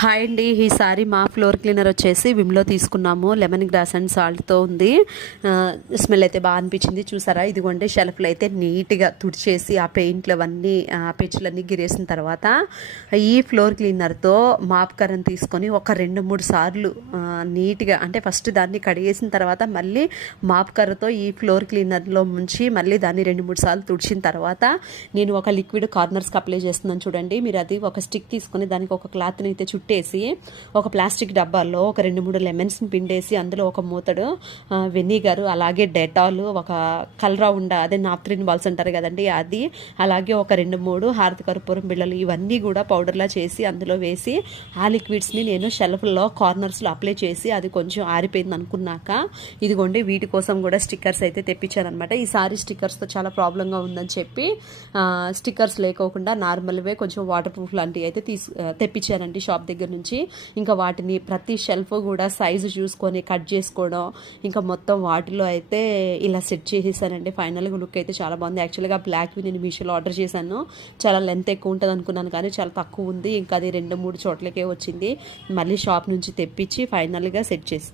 Hi అండి. ఈసారి మా ఫ్లోర్ క్లీనర్ వచ్చేసి విమ్లో తీసుకున్నాము. లెమన్ గ్రాస్ అండ్ సాల్ట్తో ఉంది. స్మెల్ అయితే బాగా అనిపించింది. చూసారా, ఇదిగోండి షెల్ఫ్లో అయితే నీట్గా తుడిచేసి ఆ పెయింట్లు అవన్నీ పెచ్చులన్నీ గిరేసిన తర్వాత ఈ ఫ్లోర్ క్లీనర్తో మాప్ కర్రను తీసుకొని ఒక 2-3 సార్లు నీట్గా, అంటే ఫస్ట్ దాన్ని కడిగేసిన తర్వాత మళ్ళీ మాప్ కర్రతో ఈ ఫ్లోర్ క్లీనర్లో ముంచి మళ్ళీ దాన్ని 2-3 సార్లు తుడిచిన తర్వాత నేను ఒక లిక్విడ్ కార్నర్స్కి అప్లై చేస్తున్నాను. చూడండి మీరు, అది ఒక స్టిక్ తీసుకొని దానికి ఒక క్లాత్ని అయితే చుట్టేసి ఒక ప్లాస్టిక్ డబ్బాల్లో ఒక 2-3 లెమన్స్ని పిండేసి అందులో ఒక మూతడు వెనిగర్, అలాగే డెటాల్, ఒక కలరా ఉండ, అదే నాప్థలిన్ బాల్స్ అంటారు కదండి అది, అలాగే ఒక 2-3 హారతి కర్పూరం బిళ్ళలు, ఇవన్నీ కూడా పౌడర్లా చేసి అందులో వేసి ఆ లిక్విడ్స్ని నేను షెల్ఫ్లో కార్నర్స్లో అప్లై చేసి అది కొంచెం ఆరిపోయింది అనుకున్నాక ఇదిగోండి వీటి కోసం కూడా స్టిక్కర్స్ అయితే తెప్పించాను అనమాట. ఈసారి స్టిక్కర్స్తో చాలా ప్రాబ్లంగా ఉందని చెప్పి స్టిక్కర్స్ లేకోకుండా నార్మల్వే కొంచెం వాటర్ ప్రూఫ్ లాంటివి అయితే తెప్పించానండి షాప్ దగ్గర నుంచి. ఇంకా వాటిని ప్రతి షెల్ఫ్ కూడా సైజు చూసుకొని కట్ చేసుకోవడం, ఇంకా మొత్తం వాటిలో అయితే ఇలా సెట్ చేసేసానండి. ఫైనల్గా లుక్ అయితే చాలా బాగుంది. యాక్చువల్గా బ్లాక్వి నేను మీషోలో ఆర్డర్ చేశాను. చాలా లెంత్ ఎక్కువ ఉంటుంది అనుకున్నాను, కానీ చాలా తక్కువ ఉంది. ఇంకా అది 2-3 చోట్లకే వచ్చింది. మళ్ళీ షాప్ నుంచి తెప్పించి ఫైనల్గా సెట్ చేసి